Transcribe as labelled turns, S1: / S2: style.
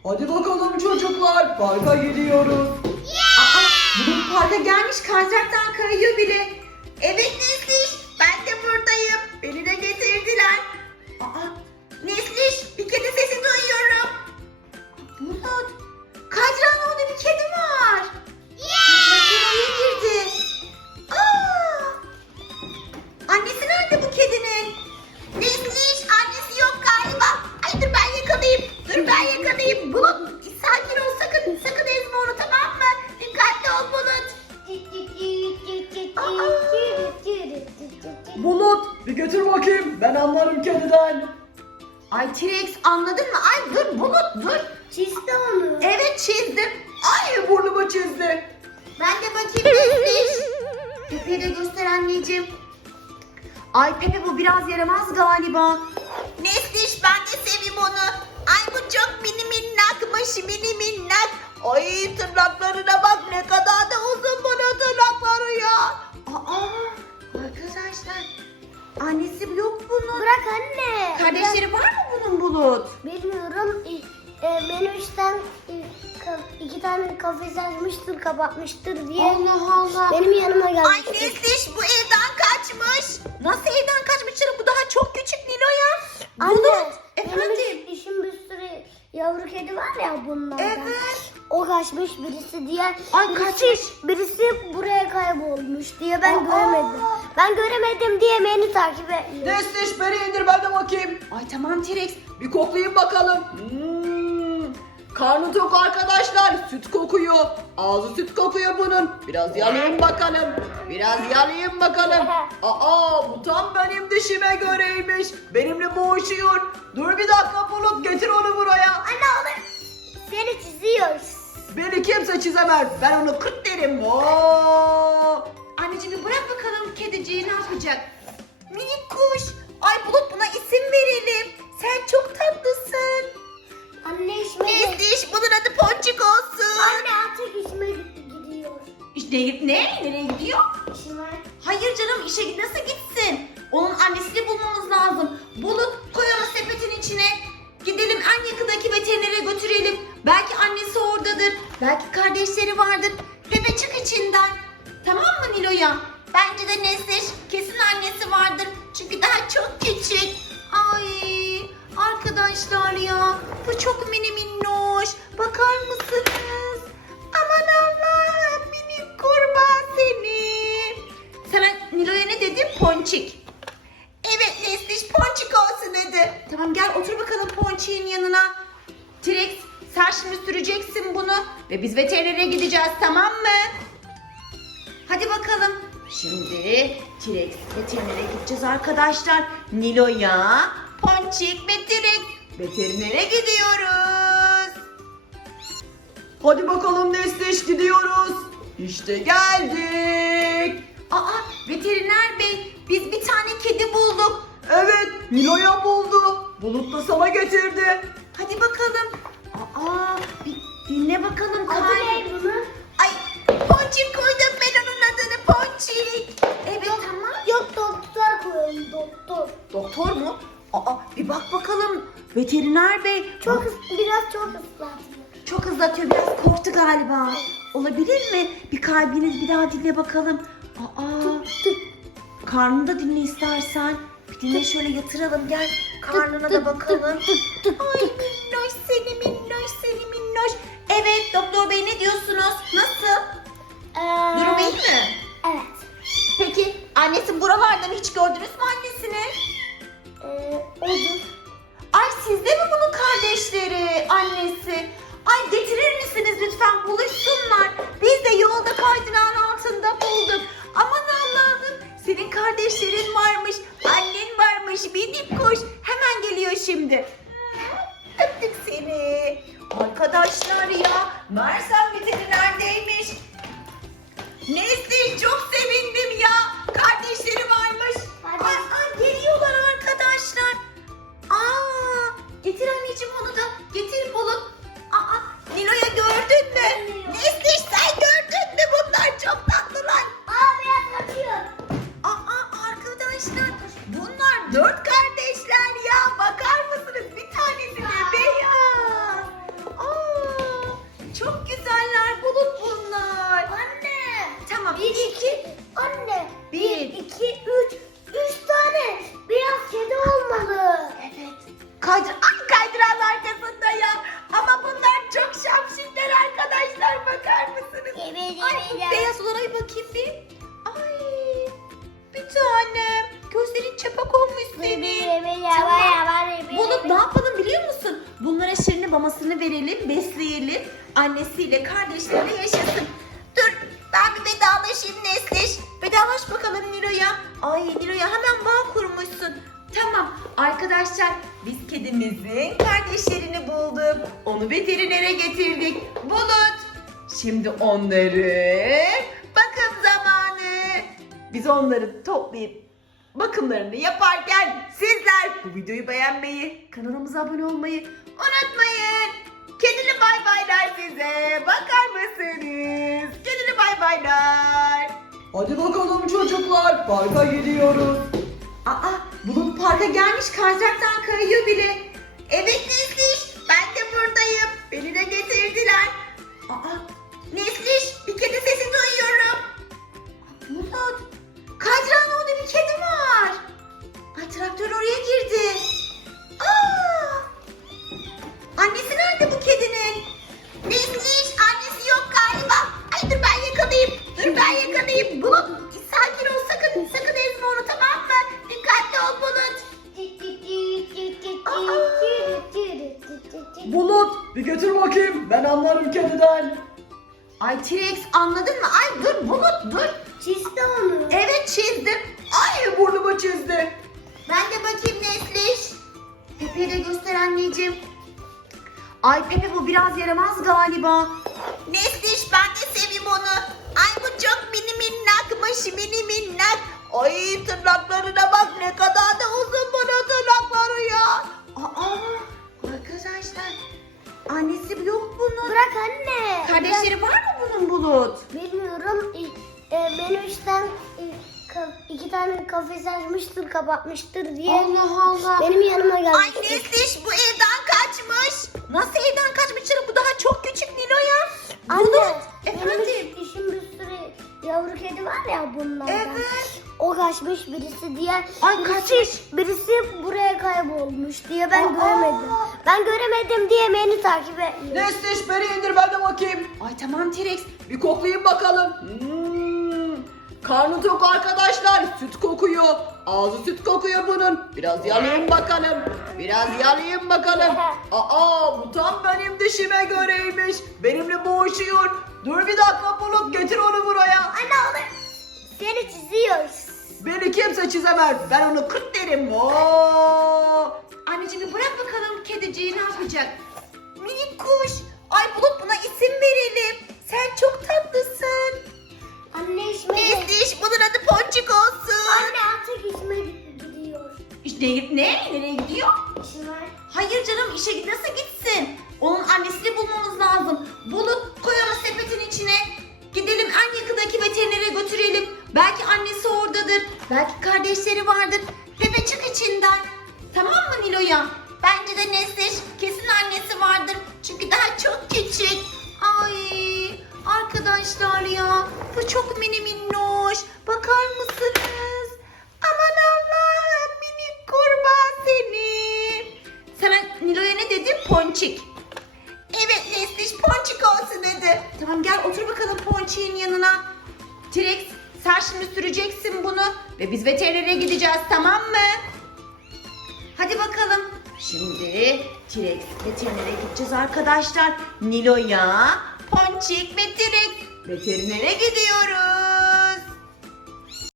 S1: Hadi bakalım çocuklar, parka gidiyoruz.
S2: Bulut parka gelmiş, kaydıraktan kayıyor bile. Evet Nesliş, ben de buradayım. Beni de getirdiler. Nesliş, bir kedi sesi duyuyorum. Bulut, kaydırağın orada bir kedi var. Kaydıraktan girdi. Annesi nerede bu kedinin? Nesliş, annesi yok galiba. Ay dur ben yakalayayım. Bulut, sakin ol, sakın ezme onu, tamam mı? Dikkatli ol Bulut.
S1: Bulut, bir götür bakayım. Ben anlarım kediden.
S2: Ay T-Rex, anladın mı? Ay dur Bulut, dur.
S3: Çizdi onu.
S2: Evet çizdim.
S1: Ay burnumu çizdi.
S2: Ben de bakayım Nesliş. Pepe'yi de göster anneciğim. Ay Pepe bu biraz yaramaz galiba. Nesliş, ben de seveyim onu. Ay bu çok mini minnak. Ay tırnaklarına bak, ne kadar da uzun bunun tırnakları ya. Arkadaşlar, annesi yok bunun.
S3: Bırak anne.
S2: Kardeşleri var mı bunun Bulut?
S3: Bilmiyorum. Menüsten iki tane kafes açmıştır, kapatmıştır diye.
S2: Allah Allah.
S3: Benim yanıma geldi.
S2: Ay Nesliş, bu evden kaçmış. Nasıl evden kaçmış canım? Bu daha çok küçük Nilo'ya.
S3: Anne,
S2: Bulut,
S3: benim
S2: efendim.
S3: işim bir sürü yavru kedi var ya bunlardan.
S2: Evet.
S3: O kaçmış birisi diye.
S2: Ay kaçmış.
S3: Birisi buraya kaybolmuş diye ben göremedim. Ben göremedim diye beni takip ediyor.
S1: Nesliş, beni indir, ben de bakayım.
S2: Ay tamam T-Rex.
S1: Bir koklayayım bakalım. Karnı tok arkadaşlar. Süt kokuyor. Ağzı süt kokuyor bunun. Biraz yalayayım bakalım. Bu tam benim dişime göreymiş. Benimle boğuşuyor. Dur bir dakika Bulut, getir onu buraya.
S3: Anne olur. Seni çiziyoruz.
S1: Beni kimse çizemez. Ben onu kırt derim.
S2: Anneciğim bir bırak bakalım kediciyi ne yapacak? Minik kuş. Ay Bulut, buna isim verelim. Sen çok tatlısın.
S3: Anne işime
S2: Nesliş, bunun adı Ponçik olsun.
S3: Anne artık işime gidiyor.
S2: İşte nereye gidiyor?
S3: İşime.
S2: Hayır canım, işe nasıl gitsin? Onun annesini bulmamız lazım. Bulut, koy onu sepetin içine. Gidelim en yakındaki veterinere götürelim. Belki annesi oradadır. Belki kardeşleri vardır. Pepe çık içinden. Tamam mı Nilo'ya? Bence de Nesliş kesin annesi vardır. Çünkü daha çok küçük. Ay arkadaşlar ya, bu çok mini minnoş. Bakar mısınız? Aman Allah'ım, minik kurban seni. Sana Nilo'ya ne dedim? Ponçik. Evet Nesliş, Ponçik olsun dedi. Tamam gel otur bakalım Ponçik'in yanına. T-Rex, sen şimdi süreceksin bunu ve biz veterinere gideceğiz, tamam mı? Hadi bakalım. Şimdi T-Rex veterinere gideceğiz arkadaşlar. Nilo'ya, Ponçik ve T-Rex veterinere gidiyoruz.
S1: Hadi bakalım Nesliş, gidiyoruz. İşte geldik.
S2: Veteriner bey, biz bir tane kedi bulduk.
S1: Evet, Nilo'ya buldu. Bulut da sana getirdi.
S2: Hadi bakalım. Bir dinle bakalım.
S3: Adı ne bunun?
S2: Ay, Ponçik koydum ben onun adını, Ponçik. Evet tamam.
S3: Yok doktor koyalım doktor.
S2: Doktor mu? Bir bak bakalım. Veteriner bey.
S3: Biraz çok ıslatıyor.
S2: Çok hızlatıyor, biraz korktu galiba. Olabilir mi? Bir kalbiniz bir daha dinle bakalım. Karnını da dinle istersen. Bir dinle, şöyle yatıralım, gel. Karnına da bakalım. Ay minnoş seni. Evet doktor bey, ne diyorsunuz? Nasıl? Durum iyi mi?
S3: Evet.
S2: Peki annesi buralardan hiç gördünüz mü annesini?
S3: Olur.
S2: Ay sizde mi bunun kardeşleri, annesi? Ay getirir misiniz lütfen, buluşsunlar. Biz de yolda kaydırağın altında bulduk. Aman Allah'ım, senin kardeşlerin varmış, annen varmış, minik kuş. Hemen geliyor şimdi. Öptük seni. Arkadaşlar ya, Mersem veterinerdeymiş. Nesliş, çok sevindim ya. Kardeşleri varmış. Geliyorlar arkadaşlar. Getir anneciğim onu da. Getir Bulut. Nilo'ya gördün mü? Nesliş, sen gördün mü? Bunlar çok tatlılar.
S3: Beyaz kaçıyor.
S2: Arkadaşlar, bunlar 4 kardeşler ya. Bakar mısınız? Bir tanesi de beyaz.
S3: iki. Anne.
S2: Bir.
S3: 1, 2, 3. 3 tane. Beyaz kedi olmalı.
S2: Evet. Kaydıran arkasında ya. Ama bunlar çok şapşikler arkadaşlar. Bakar mısınız?
S3: Evet,
S2: Ay, beyaz olanaya bakayım bir. Ay. Bir tanem. Gözlerin çapak olmuş senin. Bulut ne yapalım biliyor musun? Bunlara şirini mamasını verelim, besleyelim. Annesiyle, kardeşleriyle yaşasın. Dur, ben bir vedalaşayım Nesliş. Vedalaş bakalım Nilo'ya. Ay Nilo'ya hemen bağ kurmuşsun. Tamam arkadaşlar, biz kedimizin kardeşlerini bulduk. Onu veterinere getirdik. Bulut, şimdi onları bakım zamanı. Biz onları toplayıp bakımlarını yaparken sizler bu videoyu beğenmeyi, kanalımıza abone olmayı unutmayın. Kedili bay baylar size. Bakar mısınız? Kedili bay baylar.
S1: Hadi bakalım çocuklar, parka gidiyoruz.
S2: Aa, Bulut parka gelmiş, kaydıraktan kayıyor bile. Evet Nesliş, ben de buradayım. Beni de getirdiler. Aa, Nesliş, bir kedi sesi duyuyorum. Bulut, kaydırağın orada bir kedi var. Ay traktör oraya girdi. Aa! Annesi nerede bu kedinin? Nesliş, annesi yok galiba. Ay dur ben yakalayayım. Dur ben yakalayayım. Bulut sakin ol, sakın ezme onu, tamam mı? Dikkatli ol Bulut.
S1: Bulut, bir getir bakayım. Ben anlarım kediden.
S2: Ay T-Rex anladın mı? Ay dur Bulut dur.
S3: Çizdi onu.
S2: Evet çizdim.
S1: Ay burnumu çizdi.
S2: Ben de bakayım Nesliş. Pepe'yi de göster anneciğim. Ay Pepe bu biraz yaramaz galiba. Nesliş ben de seveyim onu. Ay bu çok mini minnakmış, mini minnak.
S1: Ay tırnaklarına bak, ne kadar da uzun bunun tırnakları ya.
S2: Aa arkadaşlar. Annesi yok bunun.
S3: Bırak anne.
S2: Kardeşleri var mı bunun Bulut?
S3: Bilmiyorum. Benim işten 2 tane kafes açmıştır, kapatmıştır diye.
S2: Allah Allah.
S3: Benim yanıma geldi.
S2: Ay Nesliş bu evden kaçmış. Nasıl evden kaçmış canım? Bu daha çok küçük Nilo'ya.
S3: Anne,
S2: Bulut.
S3: benim
S2: Efendim.
S3: işim bir sürü yavru kedi var ya bunlardan.
S2: Evet.
S3: O kaçmış birisi diye.
S2: Ay, kaçmış.
S3: Birisi buraya kaybolmuş diye ben göremedim. Ben göremedim diye beni takip etmiyor.
S1: Nesliş beni indir, ben de bakayım.
S2: Ay tamam T-Rex.
S1: Bir koklayayım bakalım. Karnı tok arkadaşlar. Süt kokuyor. Ağzı süt kokuyor bunun. Biraz yalayayım bakalım. Biraz yalayayım bakalım. Aa, bu tam benim dişime göreymiş. Benimle boğuşuyor. Dur bir dakika Bulut, getir onu buraya.
S3: Anne olur. Seni çiziyoruz.
S1: Beni kimse çizemez. Ben onu kırt derim. Oo.
S2: Anneciğim bir bırak bakalım kediciyi ne yapacak? Minik kuş. Ay Bulut buna isim verelim. Sen çok tatlısın.
S3: Anne işime
S2: Nesliş bunun adı Ponçik olsun.
S3: Anne artık işime gidiyor.
S2: İşte nereye gidiyor?
S3: İşime.
S2: Hayır canım işe nasıl gitsin? Onun annesini bulmamız lazım. Bulut koy onu sepetin içine. Gidelim en yakındaki veterinere götürelim. Belki annesi oradadır. Belki kardeşleri vardır. Pepe çık içinden. Tamam mı Nilo'ya? Bence de Nesliş kesin annesi vardır. Çünkü daha çok küçük. Ay arkadaşlar ya bu çok mini minnoş. Bakar mısınız? Aman Allah'ım minik kurban seni. Sana Nilo'ya ne dedim? Ponçik. Evet Nesliş Ponçik olsun dedi. Tamam gel otur bakalım Ponçik'in yanına. T-Rex sen şimdi süreceksin bunu ve biz veterinere gideceğiz tamam mı? Hadi bakalım. Şimdi T-Rex veterinere gideceğiz arkadaşlar. Nilo'ya, Ponçik ve T-Rex veterinere gidiyoruz.